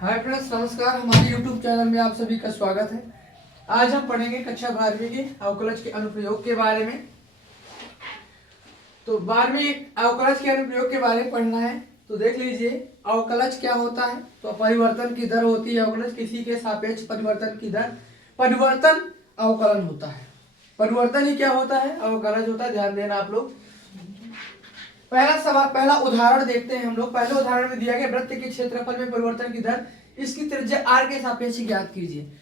Hi friends, नमस्कार। हमारे YouTube channel में आप सभी का स्वागत है। आज हम पढ़ेंगे कक्षा 12वीं के अवकलज के अनुप्रयोग के बारे में। तो 12वीं अवकलज के अनुप्रयोग के बारे में पढ़ना है तो देख लीजिए अवकलज क्या होता है। तो परिवर्तन की दर होती है अवकलज, किसी के सापेक्ष परिवर्तन की दर परिवर्तन अवकलन होता है। परिवर्तन ही क्या होता है? अवकलज होता है। ध्यान देना आप लोग। पहला उदाहरण देखते हैं हम लोग। पहले उदाहरण में दिया गया वृत्त के क्षेत्रफल में परिवर्तन की दर, इसकी त्रिज्या r के सापेक्ष ज्ञात कीजिए।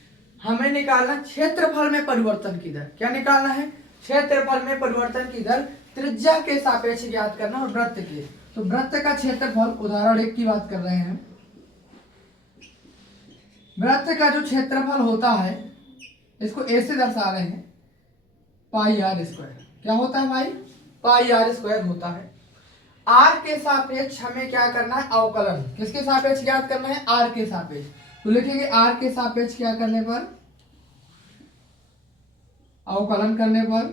हमें निकालना क्षेत्रफल में परिवर्तन की दर। क्या निकालना है? क्षेत्रफल में परिवर्तन की दर त्रिज्या के सापेक्ष ज्ञात करना और वृत्त के। तो वृत्त का क्षेत्रफल, उदाहरण 1 की बात कर रहे हैं। वृत्त का जो क्षेत्रफल होता है इसको a से दर्शा रहे हैं, पाई आर स्क्वायर। क्या होता है भाई? पाई आर स्क्वायर होता है। r के सापेक्ष हमें क्या करना है? अवकलन। किसके सापेक्ष ज्ञात करना है? r के सापेक्ष। तो लिखेंगे r के सापेक्ष क्या करने पर? अवकलन करने पर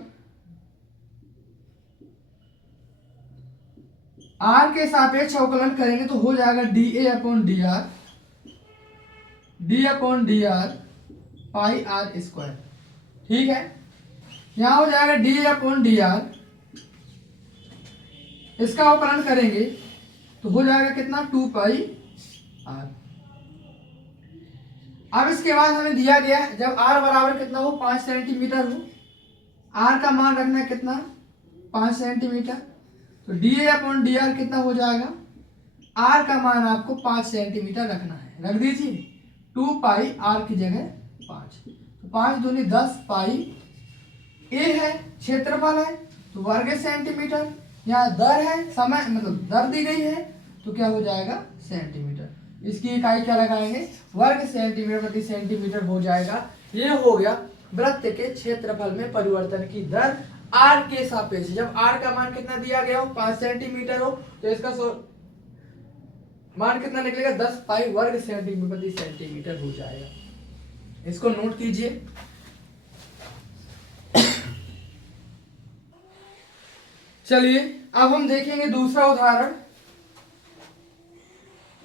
r के सापेक्ष अवकलन करेंगे तो हो जाएगा dA upon dr, d upon dr pi are square. ठीक है, यहां हो जाएगा d अपॉन dr। इसका अवकलन करेंगे तो हो जाएगा कितना? 2 पाई आर। अब इसके बाद हमें दिया गया है जब r बराबर कितना हो? 5 सेंटीमीटर हो। r का मान रखना है कितना? 5 सेंटीमीटर। तो dA अपॉन dr कितना हो जाएगा? r का मान आपको 5 सेंटीमीटर रखना है। रख दीजिए 2 पाई r की जगह 5। तो 5 दूनी 10 पाई। a है, क्षेत्रफल है तो वर्ग सेंटीमीटर। यहाँ दर है, समय मतलब दर दी गई है तो क्या हो जाएगा? सेंटीमीटर। इसकी इकाई क्या लगाएंगे? वर्ग सेंटीमीटर प्रति सेंटीमीटर हो जाएगा। ये हो गया वृत्त के क्षेत्रफल में परिवर्तन की दर r के सापेक्ष। जब r का मान कितना दिया गया हो? 5 सेंटीमीटर हो तो इसका मान कितना निकलेगा? 10 पाई वर्ग सेंटीमीटर प्रति सेंटीमीटर हो जाएगा। इसको नोट कीजिए। चलिए अब हम देखेंगे दूसरा उदाहरण।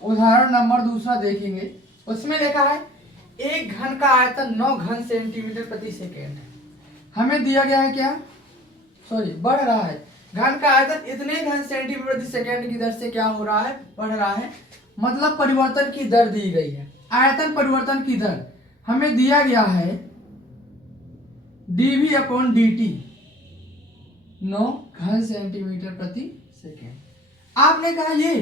उदाहरण नंबर दूसरा देखेंगे। उसमें लिखा है एक घन का आयतन 9 घन सेंटीमीटर प्रति सेकेंड है। हमें दिया गया है क्या? बढ़ रहा है। घन का आयतन इतने घन सेंटीमीटर प्रति सेकेंड की दर से क्या हो रहा है? बढ़ रहा है। मतलब परिवर्तन की दर दी गई है। आयतन परिवर्तन की दर हमें दिया गया है dV अपॉन dt 9 घन सेंटीमीटर प्रति सेकेंड। आपने कहा ये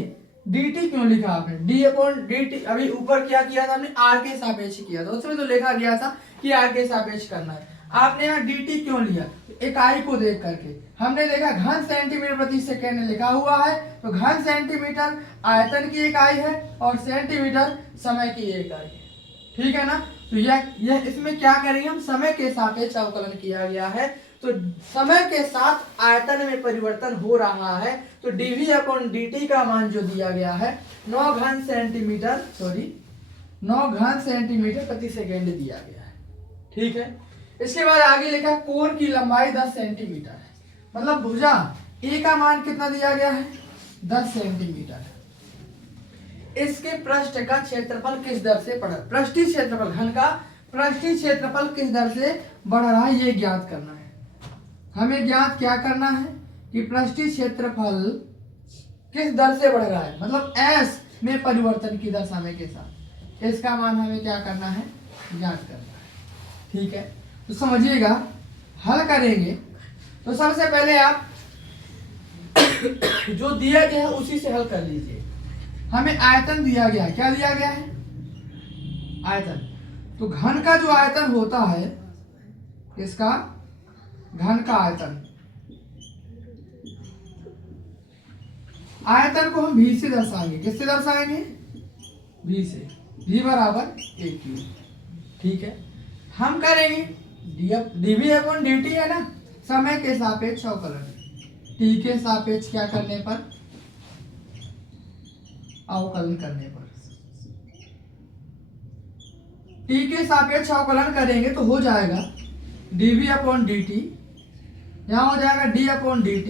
dt क्यों लिखा आपने? d अपॉन dt अभी ऊपर क्या किया था हमने? r के सापेक्ष किया था। उसमें तो लिखा गया था कि r के सापेक्ष करना है। आपने यहाँ dt क्यों लिया? इकाई को देख करके हमने देखा घन सेंटीमीटर प्रति सेकेंड लिखा हुआ है तो घन सेंटीमीटर आयतन की इकाई है और सेंटीमीटर समय की इकाई है। ठीक है ना? तो यह इसमें क्या करेंगे हम? समय के सापेक्ष अवकलन किया गया है तो समय के साथ आयतन में परिवर्तन हो रहा है। तो dV अपॉन dt का मान जो दिया गया है 9 घन सेंटीमीटर प्रति सेकेंड दिया गया है। ठीक है, इसके बाद आगे लिखा कोण की लंबाई 10 सेंटीमीटर है। मतलब भुजा A का मान कितना दिया गया है? 10 सेंटीमीटर। इसके पृष्ठ का क्षेत्रफल किस दर से बढ़? पृष्ठीय क्षेत्रफल, घन का पृष्ठीय क्षेत्रफल किस दर से बढ़ रहा है ये ज्ञात करना है। हमें ज्ञात क्या करना है कि पृष्ठीय क्षेत्रफल किस दर से बढ़ रहा है, मतलब s में परिवर्तन की दर समय के साथ। इसका मान हमें क्या करना है? ज्ञात करना है। ठीक है, तो समझिएगा। हल करेंगे तो सबसे पहले आप जो दिया गया है उसी से हल कर लीजिए। हमें आयतन दिया गया है। क्या दिया गया है? आयतन। तो घन का जो आयतन होता है, इसका घन का आयतन, आयतन को हम v से दर्शाएंगे। किससे दर्शाएंगे? v से। v बराबर a³। ठीक है, हम करेंगे dV अपॉन dt है ना, समय के सापेक्ष अवकलन। t के सापेक्ष क्या करने पर? अवकलन करने पर। t के सापेक्ष अवकलन करेंगे तो हो जाएगा dV अपॉन dt, यहाँ हो जाएगा d अपॉन dt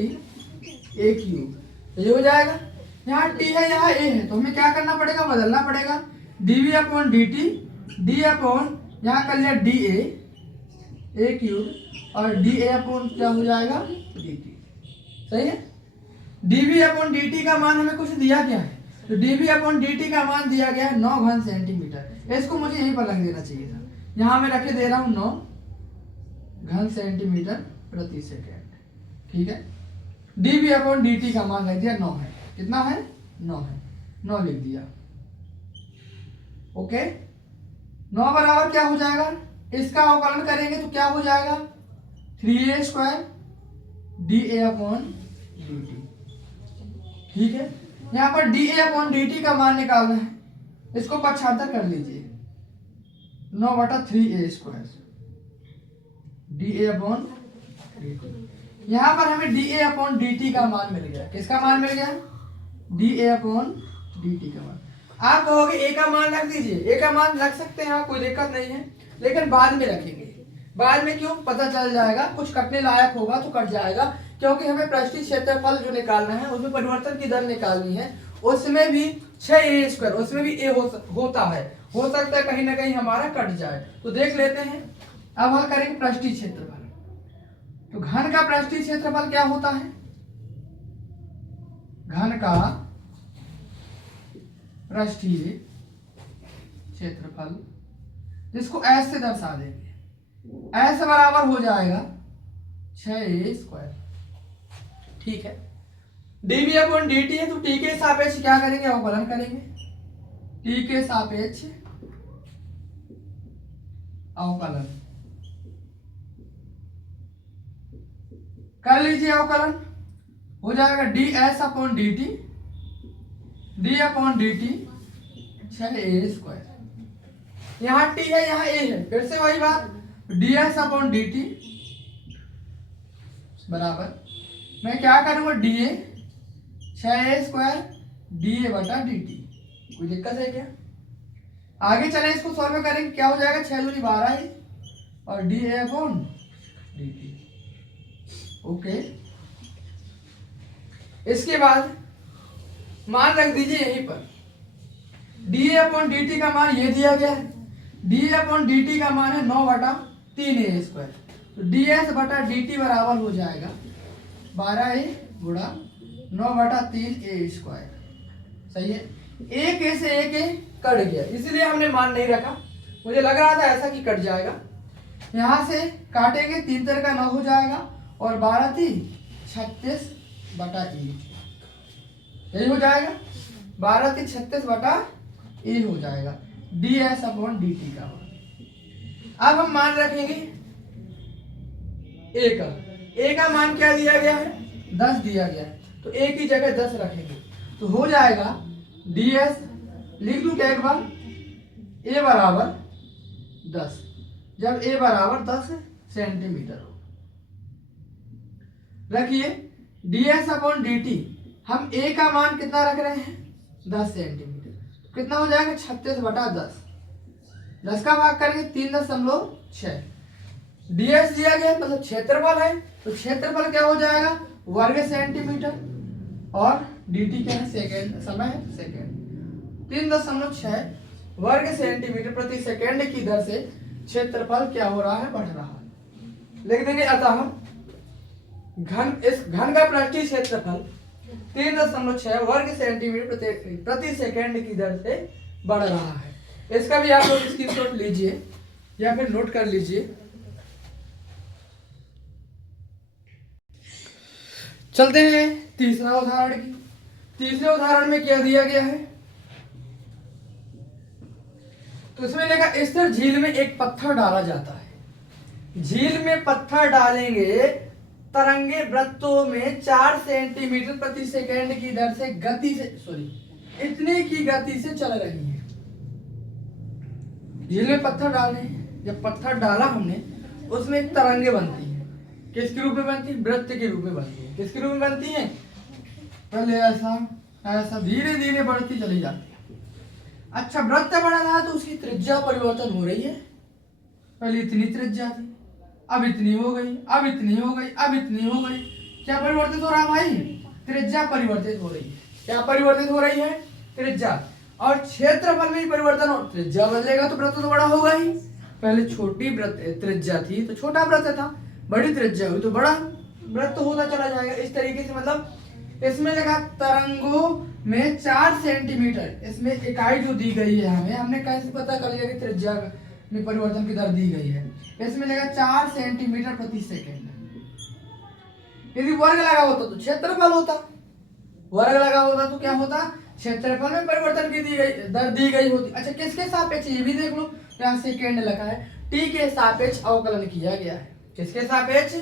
a³। ये हो जाएगा। यहाँ t है यहाँ a है तो हमें क्या करना पड़ेगा? बदलना पड़ेगा। dv upon dt, d upon यहाँ कर लिया dA क्यूब और dA अपॉन क्या हो जाएगा dt। सही है। dv अपॉन dt का मान हमें कुछ दिया गया है, तो dv अपॉन dt का मान दिया गया है 9 घन सेंटीमीटर। इसको मुझे यहीं पर रख देना चाहिए था, यहाँ मैं रखे दे रहा हूँ 9 घन सेंटीमीटर प्रति सेकेंड। ठीक है। dv अपॉन dt का मान रख दिया 9 है। कितना है 9 है, 9 लिख दिया। ओके। 9 बराबर क्या हो जाएगा, इसका अवकलन करेंगे तो क्या हो जाएगा 3a square dA upon dt। ठीक है। यहाँ पर dA अपॉन dt का मान निकालना है, इसको पक्षांतर कर लीजिए 9/3a square dA upon dt। यहाँ पर हमें dA अपॉन dt का मान मिल गया। किसका मान मिल गया dA अपॉन dt का मान। आप कहोगे a का मान रख दीजिए, a का मान रख सकते हैं, कोई दिक्कत नहीं है, लेकिन बाद में रखेंगे। बाद में क्यों, पता चल जाएगा कुछ कटने लायक होगा तो कट जाएगा, क्योंकि हमें पृष्ठीय क्षेत्रफल जो निकालना है उसमें परिवर्तन की दर निकालनी है, उसमें भी 6a स्क्वायर, उसमें भी a होता है, हो सकता है कहीं ना कहीं हमारा कट जाए। तो देख लेते हैं। अब हल करेंगे पृष्ठीय क्षेत्रफल। तो घन का पृष्ठीय क्षेत्रफल क्या होता है, घन का पृष्ठीय क्षेत्रफल, जिसको s से दर्शा देंगे, s बराबर हो जाएगा 6a स्क्वायर। ठीक है। dv अपॉन dt है, तो t के सापेक्ष क्या करेंगे, अवकलन करेंगे। t के सापेक्ष अवकलन कर लीजिए। अवकलन हो जाएगा ds upon dt, d upon dt 6a square. यहाँ t है, यहाँ a है, फिर से वही बात, ds अपॉन dt बराबर मैं क्या करूंगा dA 6a स्क्वायर dA बटा dt। कोई दिक्कत है क्या। आगे चले इसको सॉल्व करेंगे, क्या हो जाएगा 6 दूनी 12 ही और dA अपॉन dt। ओके। इसके बाद मान रख दीजिए यहीं पर, dA अपॉन dt का मान ये दिया गया है, dA अपॉन dt का मान है 9/3a स्क्वायर, तो ds बटा dt बराबर हो जाएगा 12a गुणा 9/3a स्क्वायर। सही है। एक a से एक a कट गया, इसलिए हमने मान नहीं रखा, मुझे लग रहा था ऐसा कि कट जाएगा। यहाँ से काटेंगे 3 3 का 9 हो जाएगा और 12 3 36/a, यही हो जाएगा 12 3 36/a हो जाएगा ds अपॉन dt का मान। अब हम मान रखेंगे a का मान क्या दिया गया है 10 दिया गया है, तो a की जगह 10 रखेंगे, तो हो जाएगा ds, लिख दूं क्या एक बार, a बराबर 10, जब a बराबर 10 सेंटीमीटर हो। रखिए ds अपॉन dt, हम a का मान कितना रख रहे हैं 10 सेंटीमीटर, तो कितना हो जाएगा 36/10, 10 का भाग करेंगे 3.6। ds दिया गया मतलब क्षेत्रफल है, तो क्षेत्रफल क्या हो जाएगा वर्ग सेंटीमीटर और dt क्या है सेकेंड, समय है सेकेंड। 3.6 वर्ग सेंटीमीटर प्रति सेकेंड की दर से क्षेत्रफल क्या हो रहा है, बढ़ रहा है। लिख देंगे अतः घन का पृष्ठीय क्षेत्रफल 3.6 वर्ग सेंटीमीटर प्रति सेकेंड की दर से बढ़ रहा है। इसका भी आप लोग स्क्रीनशॉट लीजिए या फिर नोट कर लीजिए। चलते हैं तीसरा उदाहरण की। तीसरे उदाहरण में क्या दिया गया है, तो इसमें लिखा स्थिर झील में एक पत्थर डाला जाता है। झील में पत्थर डालेंगे, तरंगे वृत्तों में 4 सेंटीमीटर प्रति सेकेंड की दर से इतने की गति से चल रही है। झील में पत्थर डालने, जब पत्थर डाला हमने, उसमें एक तरंगे बनती है। किसके रूप में बनती है, वृत्त के रूप में बनती है। किसके रूप में बनती है, पहले ऐसा ऐसा धीरे धीरे बढ़ती चली जाती है। अच्छा, वृत्त बढ़ रहा है तो उसकी त्रिज्या परिवर्तन हो रही है। पहले इतनी त्रिज्या थी, अब इतनी हो गई, अब इतनी हो गई, अब इतनी हो गई। क्या परिवर्तित हो रहा है भाई, त्रिज्या परिवर्तित हो रही है। क्या परिवर्तित हो रही है, त्रिज्या। और क्षेत्रफल में ही परिवर्तन हो, त्रिज्या बदलेगा तो वृत्त तो बड़ा होगा ही। पहले छोटी वृत्त त्रिज्या थी तो छोटा वृत्त था, बड़ी त्रिज्या हुई तो बड़ा वृत्त होता चला जाएगा। इस तरीके से मतलब इसमें लिखा तरंगों में 4 सेंटीमीटर, इसमें इकाई जो दी गई है हमें, हमने कैसे पता कर लिया कि त्रिज्या में परिवर्तन की दर दी गई है। इसमें लिखा 4 सेंटीमीटर प्रति सेकेंड। यदि वर्ग लगा होता तो क्षेत्रफल होता, वर्ग लगा होता तो क्या होता, क्षेत्रफल में परिवर्तन की दर दी गई होती। अच्छा किसके सापेक्ष, ये भी देख लो, यहाँ सेकेंड लिखा है, टी के सापेक्ष अवकलन किया गया है। किसके सापेक्ष,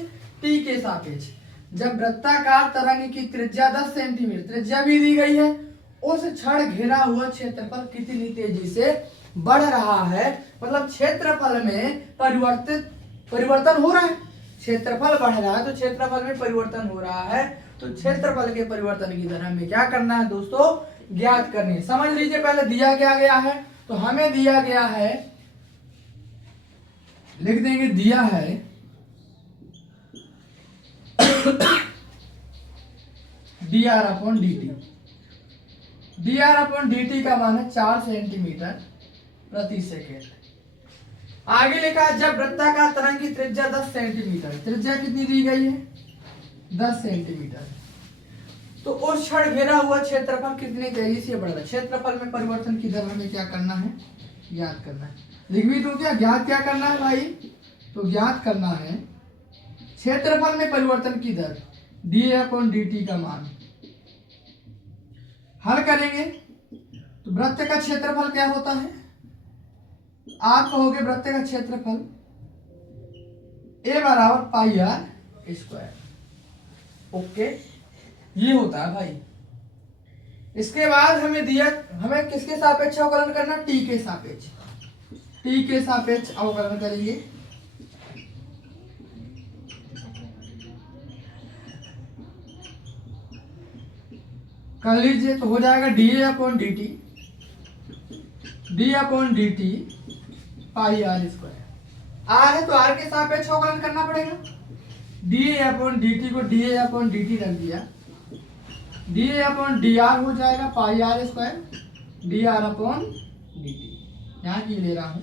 टी के सापेक्ष। जब वृत्ताकार तरंग की त्रिज्या 10 सेंटीमीटर, त्रिज्या भी दी गई है, उस क्षण घेरा हुआ क्षेत्रफल कितनी तेजी से बढ़ रहा है, मतलब क्षेत्रफल में परिवर्तन हो रहा है, क्षेत्रफल बढ़ रहा है तो क्षेत्रफल में परिवर्तन हो रहा है, तो क्षेत्रफल के परिवर्तन की दर हमें क्या करना है दोस्तों, ज्ञात करनी है। समझ लीजिए पहले दिया क्या गया है, तो हमें दिया गया है, लिख देंगे दिया है dr upon dt, dr upon dt का मान है 4 सेंटीमीटर प्रति सेकेंड। आगे लिखा जब वृत्ताकार तरंग की त्रिज्या 10 सेंटीमीटर, त्रिज्या कितनी दी गई है 10 सेंटीमीटर, तो उस क्षण घेरा हुआ क्षेत्रफल कितनी तेजी से बढ़ रहा है। क्षेत्रफल में परिवर्तन की दर हमें क्या करना है, ज्ञात करना है। लिख भी दो क्या, ज्ञात क्या करना है भाई, तो ज्ञात करना है क्षेत्रफल में परिवर्तन की दर डी अपॉन डी टी का मान। हल करेंगे तो वृत्त का क्षेत्रफल क्या होता है, आप कहोगे वृत्त का क्षेत्रफल a बराबर पाई आर स्क्वायर। ओके, ये होता है भाई। इसके बाद हमें दिया, हमें किसके सापेक्ष अवकलन करना, टी के सापेक्ष, टी के सापेक्ष अवकलन करेंगे। कर लीजिए तो हो जाएगा d a upon d t, d upon d t pi are square. R है तो आर के सापेक्ष अवकलन करना पड़ेगा। D a upon d t को d a upon d t रख दिया, d a upon d r हो जाएगा pi are square, d r upon d t. यहाँ की ले रहा हूं,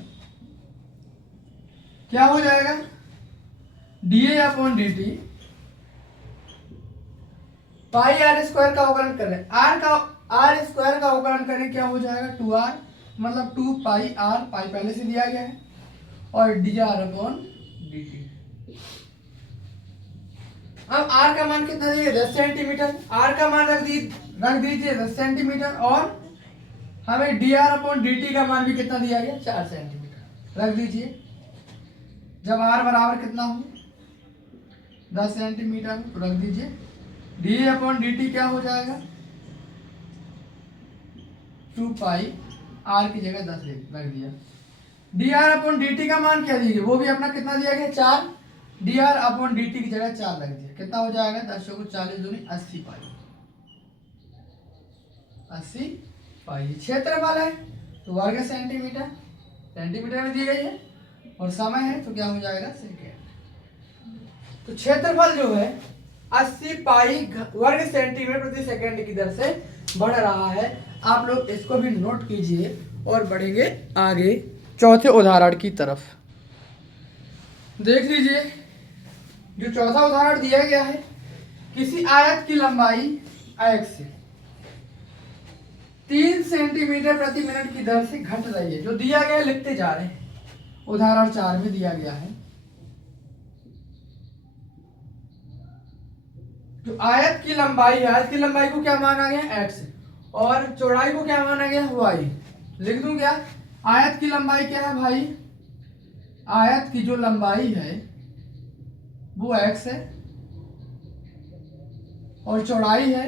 क्या हो जाएगा, d a upon d t pi are square का अवकलन कर रहे हैं, आर स्क्वायर का अवकलन करें क्या हो जाएगा 2r, मतलब 2 पाई आर, पाई पहले से दिया गया है, और D r upon d T. अब r का मान कितना दिया 10 सेंटीमीटर, r का मान रख दीजिए 10 सेंटीमीटर, और हमें D r upon d T का मान भी कितना दिया गया 4 सेंटीमीटर रख दीजिए। जब r बराबर कितना हो 10 सेंटीमीटर तो रख दीजिए, डी अपॉन डी टी क्या हो जाएगा 2 पाई आर की जगह 10 रख दिया। D r upon d T का मान क्या दीजिए, वो भी अपना कितना दिया गया 4, D r upon d T की जगह 4 रख दिया, कितना हो जाएगा 10 को 40 दूनी 80 पाई, 80 पाई। क्षेत्रफल है तो वर्ग सेंटीमीटर, सेंटीमीटर में दी गई है, और समय है तो क्या हो जाएगा सेकेंड। तो क्षेत्रफल जो है 80 पाई वर्ग सेंटीमीटर प्रति सेकंड की दर से बढ़ रहा है। आप लोग इसको भी नोट कीजिए और बढ़ेंगे आगे चौथे उदाहरण की तरफ। देख लीजिए जो चौथा उदाहरण दिया गया है, किसी आयत की लंबाई x से 3 सेंटीमीटर प्रति मिनट की दर से घट रही है। जो दिया गया है लिखते जा रहे हैं, उदाहरण 4 में दिया गया है, जो आयत की लंबाई है, आयत की लंबाई को क्या माना गया x, और चौड़ाई को क्या माना गया y। लिख दूं क्या, आयत की लंबाई क्या है भाई, आयत की जो लंबाई है वो x है, और चौड़ाई है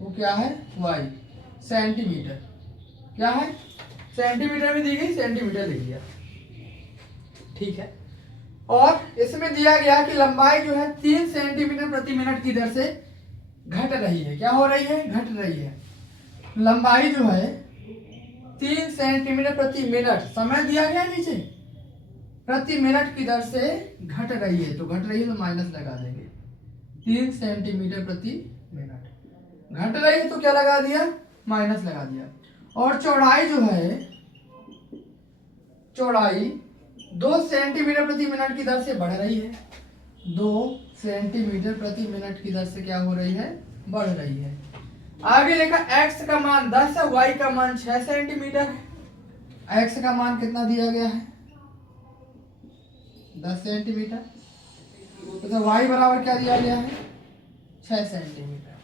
वो क्या है y, सेंटीमीटर, क्या है सेंटीमीटर में दी गई, सेंटीमीटर लिख दिया, ठीक है। और इसमें दिया गया कि लंबाई जो है 3 सेंटीमीटर प्रति मिनट की दर से घट रही है। क्या हो रही है, घट रही है। लंबाई जो है 3 सेंटीमीटर प्रति मिनट, समय दिया गया नीचे, प्रति मिनट की दर से घट रही है, तो घट रही है तो माइनस लगा देंगे, 3 सेंटीमीटर प्रति मिनट। घट रही है तो क्या लगा दिया माइनस लगा दिया। और चौड़ाई जो है, चौड़ाई 2 सेंटीमीटर प्रति मिनट की दर से बढ़ रही है। 2 सेंटीमीटर प्रति मिनट की दर से क्या हो रही है, बढ़ रही है। आगे लिखा x का मान 10 है, y का मान 6 सेंटीमीटर है। x का मान कितना दिया गया है, 10 सेंटीमीटर, तो y बराबर क्या दिया गया है, 6 सेंटीमीटर।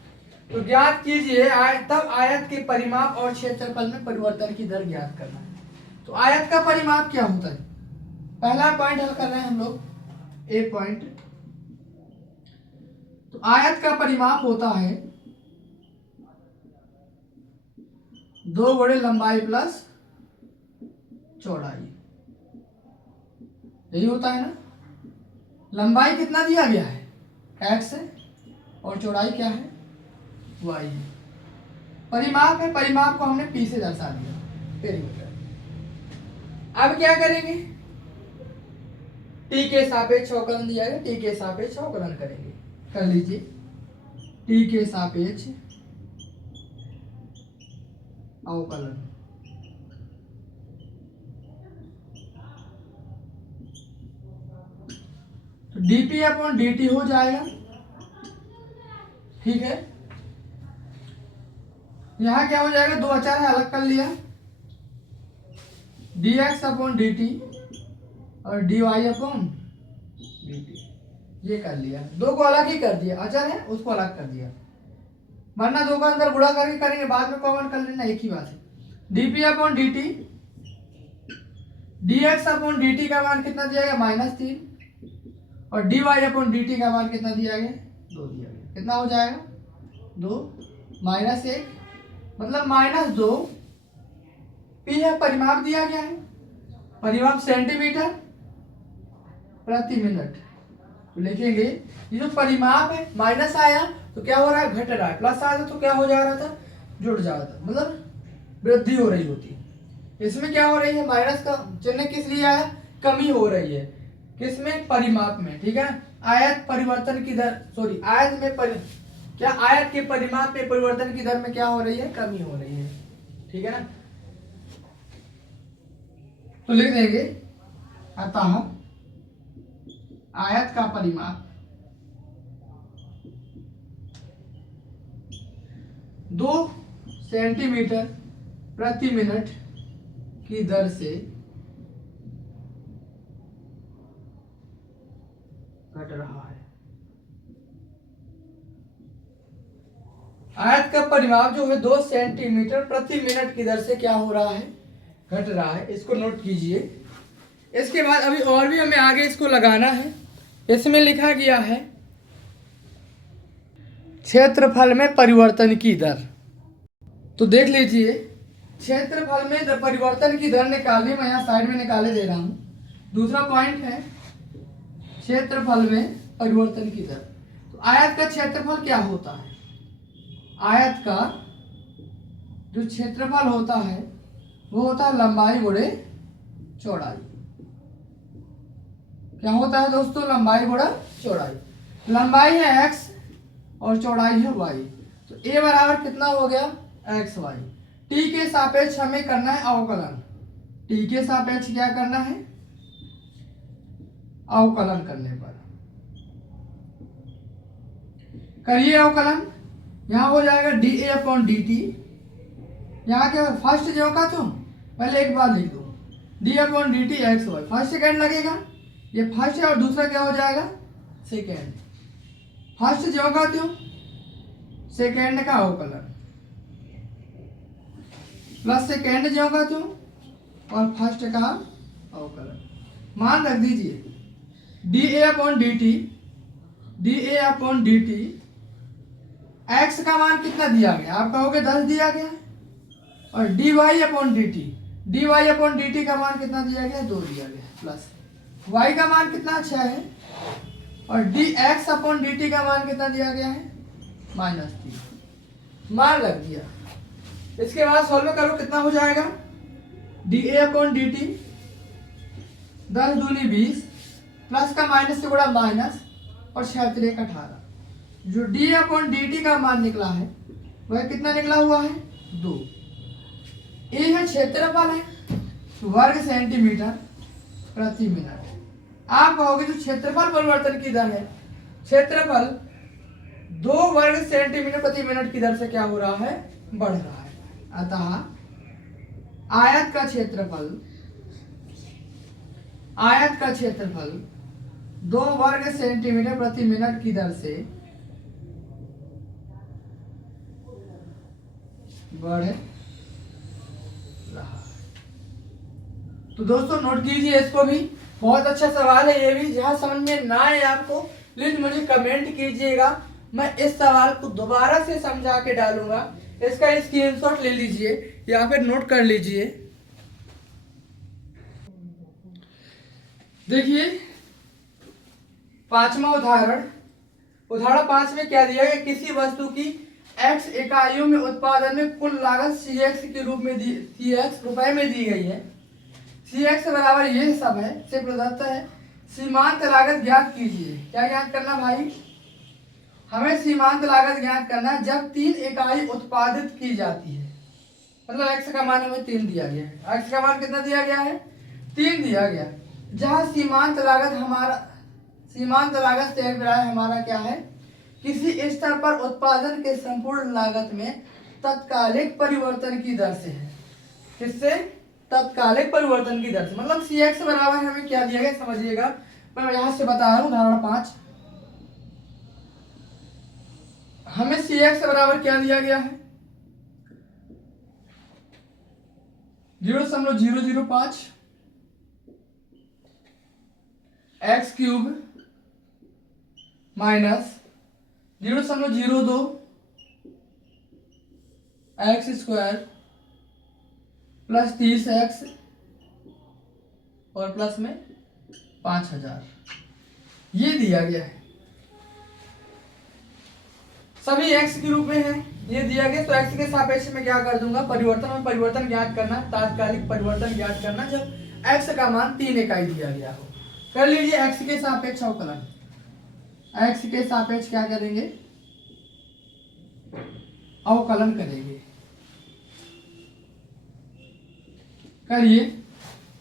तो ज्ञात कीजिए तब आयत के परिमाप और क्षेत्रफल में परिवर्तन की दर ज्ञात करना है। तो आयत का परिमाप क्या होता है, पहला पॉइंट हल कर रहे हैं हम लोग, ए पॉइंट। तो आयत का परिमाप होता है 2 गुणे लंबाई प्लस चौड़ाई, यही होता है ना। लंबाई कितना दिया गया है, x है, और चौड़ाई क्या है, y है। परिमाप है, परिमाप को हमने p से दर्शा दिया, पेरीमीटर। अब क्या करेंगे, t के सापेक्ष अवकलन दिया है, t के सापेक्ष अवकलन करेंगे। कर लीजिए, t के सापेक्ष अवकलन। तो dp अपॉन dt हो जाएगा, ठीक है। यहां क्या हो जाएगा, 2 अचर है, अलग कर लिया, dx अपॉन dt और dy अपॉन dt, ये कर लिया। 2 को अलग ही कर दिया, अचर है उसको अलग कर दिया, वरना 2 का अंदर गुणा करके करेंगे, बाद में कॉमन कर लेना, एक ही बात है। dp upon dt, dx upon dt का मान कितना दिया गया, -3, और dy अपॉन dt का मान कितना दिया गया, 2 दिया गया। कितना हो जाएगा, 2 -1, मतलब -2। p है, परिमाप दिया गया है, परिमाप सेंटीमीटर प्रति मिनट। तो लिखेंगे ये जो परिमाप है, माइनस आया तो क्या हो रहा है, घट रहा है, प्लस आया तो क्या हो जा रहा था, जुड़ जा रहा था, मतलब वृद्धि हो रही होती है। इसमें क्या हो रही है, माइनस का चिन्ह किस लिए आया, कमी हो रही है, किसमें, परिमाप में, ठीक है। आयत परिवर्तन की दर, सॉरी आयत में क्या आयत के परिमाप में परिवर्तन की दर में क्या हो रही है, कमी हो रही है, ठीक है ना। तो लिख देंगे, अतः आयत का परिमाप 2 सेंटीमीटर प्रति मिनट की दर से घट रहा है। आयत का परिमाप जो है 2 सेंटीमीटर प्रति मिनट की दर से क्या हो रहा है, घट रहा है, इसको नोट कीजिए। इसके बाद अभी और भी हमें आगे इसको लगाना है। इसमें लिखा गया है क्षेत्रफल में परिवर्तन की दर। तो देख लीजिए, क्षेत्रफल में परिवर्तन की दर निकालनी, मैं यहाँ साइड में निकाले दे रहा हूँ। दूसरा पॉइंट है क्षेत्रफल में परिवर्तन की दर। तो आयत का क्षेत्रफल क्या होता है, आयत का जो क्षेत्रफल होता है वो होता है लंबाई गुणे चौड़ाई। क्या होता है दोस्तों, लंबाई गुणा चौड़ाई। लंबाई है x और चौड़ाई है y, तो a बराबर कितना हो गया, एक्स वाई। t के सापेक्ष हमें करना है अवकलन, t के सापेक्ष क्या करना है, अवकलन करने पर करिए अवकलन। यहाँ हो जाएगा dA अपॉन dt, यहाँ क्या फर्स्ट जो का तुम पहले एक बार लिख दो, d upon dt X Y, first second लगेगा, ये फर्स्ट है और दूसरा क्या हो जाएगा, सेकेंड। फर्स्ट जो का तुम सेकेंड का अवकलन प्लस सेकेंड जो का तुम और फर्स्ट का अवकलन। मान रख दीजिए dA upon dt, dA upon dt, x का मान कितना दिया गया, आप कहोगे 10 दिया गया, और dy upon dt, dy upon dt का मान कितना दिया गया, 2 दिया गया, प्लस y का मान कितना 6 है, और dx अपॉन dt का मान कितना दिया गया है, -3। मान लग दिया। इसके बाद सॉल्व करो, कितना हो जाएगा, dA अपॉन dt 10 दूनी 20, प्लस का माइनस से गुणा माइनस, और 6 3 18। जो d अपॉन dt का मान निकला है वह कितना निकला हुआ है, 2। ए है क्षेत्रफल है, वर्ग सेंटीमीटर प्रति मिनट। आप कहोगे जो क्षेत्रफल परिवर्तन की दर है, क्षेत्रफल 2 वर्ग सेंटीमीटर प्रति मिनट की दर से क्या हो रहा है, बढ़ रहा है। अतः आयत का क्षेत्रफल 2 वर्ग सेंटीमीटर प्रति मिनट की दर से बढ़ रहा है। तो दोस्तों नोट कीजिए इसको भी, बहुत अच्छा सवाल है ये भी। जहां समझ में ना आए आपको प्लीज मुझे कमेंट कीजिएगा, मैं इस सवाल को दोबारा से समझा के डालूंगा। इसका स्क्रीनशॉट ले लीजिए या फिर नोट कर लीजिए। देखिए 5वां उदाहरण 5 में क्या दिया गया, किसी वस्तु की x इकाइयों में उत्पादन में कुल लागत cx के रूप में cx रुपए में दी गई है। cx बराबर ये सब है, से प्रदत्त है। सीमांत लागत ज्ञात कीजिए। क्या ज्ञात करना भाई, हमें सीमांत लागत ज्ञात करना जब 3 इकाई उत्पादित की जाती है। मतलब x का मान हमें 3 दिया गया है। x का मान कितना दिया गया है, 3 दिया गया। जहां सीमांत लागत से अभिप्राय हमारा क्या है, किसी स्तर पर उत्पादन के संपूर्ण लागत में तत्कालिक परिवर्तन की दर से है। किससे, तत्कालिक परिवर्तन की दर से। मतलब cx बराबर हमें क्या दिया गया समझिएगा, मैं यहां से बता रहा हूं। उदाहरण 5 हमें cx बराबर क्या दिया गया है, 0.005 x cube minus 0.02 x square plus 30x और प्लस में 5000 ये दिया गया है। सभी x के रूप में है, ये दिया गया। तो x के सापेक्ष में क्या कर दूंगा, परिवर्तन ज्ञात करना, तात्कालिक परिवर्तन ज्ञात करना जब x का मान 3 इकाई दिया गया हो। कर लीजिए x के सापेक्ष अवकलन। x के सापेक्ष क्या करेंगे, अवकलन करेंगे। करिए,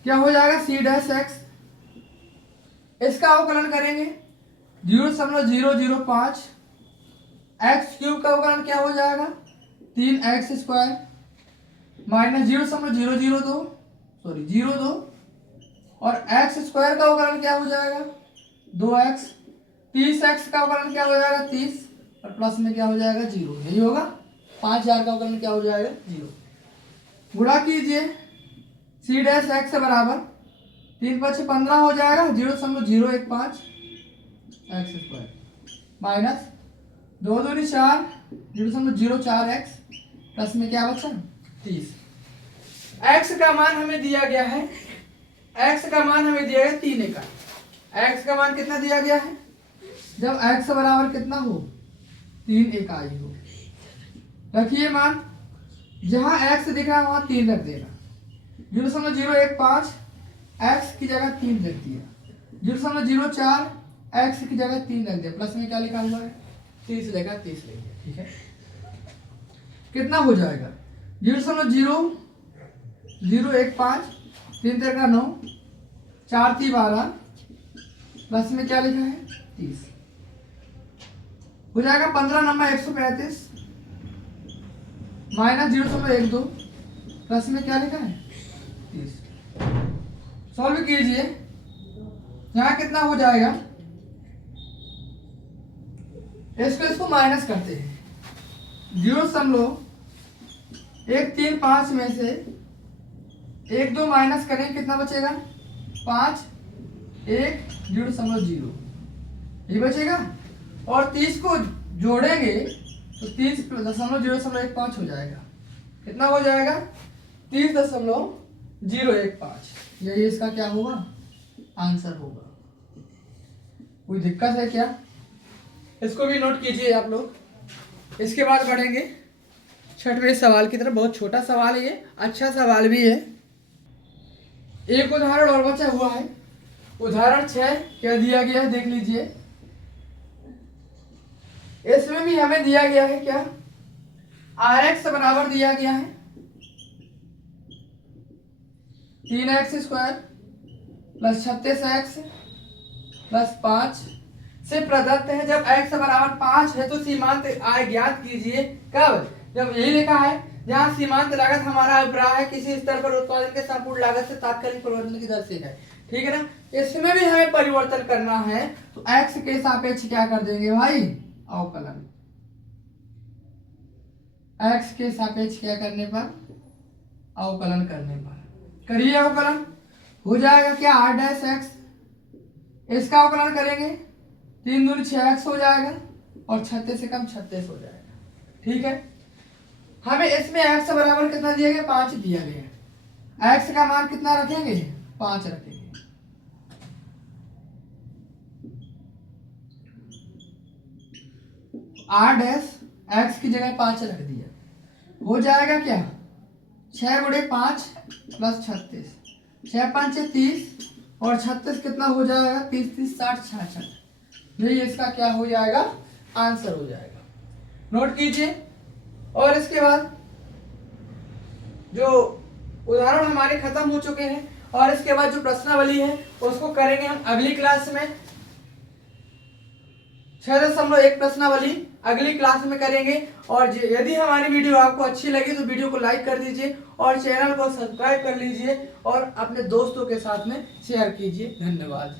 क्या हो जाएगा c डैश x, इसका अवकलन करेंगे 0.005 x क्यूब का अवकलन क्या हो जाएगा 3x स्क्वायर माइनस 0.002 और x स्क्वायर का अवकलन क्या हो जाएगा 2x, 30x का अवकलन क्या हो जाएगा 30 और प्लस में क्या हो जाएगा 0, यही होगा। 5000 का अवकलन क्या हो जाएगा 0। गुणा कीजिए c डैश x बराबर 3×5 = 15 हो जाएगा 0.015 x स्क्वायर माइनस 2 दूनी 4 0.04x प्लस में क्या बचा 30। x का मान हमें दिया गया है, 3 इकाई। x का मान कितना दिया गया है, जब x बराबर कितना हो 3 इकाई हो। रखिए मान, जहां x दिख रहा है वहां 3 रख देना। 0.015 x की जगह 3 रख दिया, 0.04 x की जगह 3 रख दिया, प्लस में क्या लिखा हुआ है 30 जगह 30 रख दिया। ठीक है, कितना हो जाएगा 0.015 3 का 9 4 3 12 प्लस में क्या लिखा है 30 हो जाएगा। 15 नंबर 135 माइनस 0.12 प्लस में क्या लिखा है 30। सॉल्व कीजिए, यहाँ कितना हो जाएगा, इसको माइनस करते हैं। 0.135 में से 1 2 माइनस करें कितना बचेगा 5 1 0.0 ये बचेगा। और 30 को जोड़ेंगे तो 30.015 हो जाएगा। कितना हो जाएगा 30.015। यही इसका क्या होगा आंसर होगा। कोई दिक्कत है क्या, इसको भी नोट कीजिए आप लोग। इसके बाद बढ़ेंगे 6वें सवाल की तरफ। बहुत छोटा सवाल है ये, अच्छा सवाल भी है। एक उदाहरण और बचा हुआ है, उदाहरण 6 क्या दिया गया है देख लीजिए। इसमें भी हमें दिया गया है क्या, RX बराबर दिया गया है 3x² प्लस 36x प्लस 5 से प्रदत्त है। जब x बराबर 5 है तो सीमांत आय ज्ञात कीजिए। कब? जब यही लिखा है जहां सीमांत लागत हमारा अभिप्राय है किसी स्तर पर उत्पादन के संपूर्ण लागत से तात्कालिक परिवर्तन की दर से है। ठीक है ना, इसमें भी हमें परिवर्तन करना है तो x के सापेक्ष क्या कर देंगे भाई? अवकलन। x के सापेक्ष क्या करने पर? अवकलन करने पर। करिए अवकलन, हो जाएगा क्या? r डैश x, इसका अवकलन करेंगे 3 दूनी 6x हो जाएगा और 36 से कम 36 हो जाएगा। ठीक है, हमें इसमें x बराबर कितना दिया गया? 5 दिया गया। x का मान कितना रखेंगे? 5 रखेंगे। r डैश x की जगह 5 रख दिया, हो जाएगा क्या? 6 गुणे 5 प्लस 36, 6 5 30 और 36 कितना हो जाएगा? 30 30 60 66। यही इसका क्या हो जाएगा? आंसर हो जाएगा। नोट कीजिए। और इसके बाद जो उदाहरण हमारे खत्म हो चुके हैं और इसके बाद जो प्रश्नावली है उसको करेंगे हम अगली क्लास में। 6.1 प्रश्नावली अगली क्लास में करेंगे। और यदि हमारी वीडियो आपको अच्छी लगी तो वीडियो को लाइक कर दीजिए और चैनल को सब्सक्राइब कर लीजिए और अपने दोस्तों के साथ में शेयर कीजिए। धन्यवाद।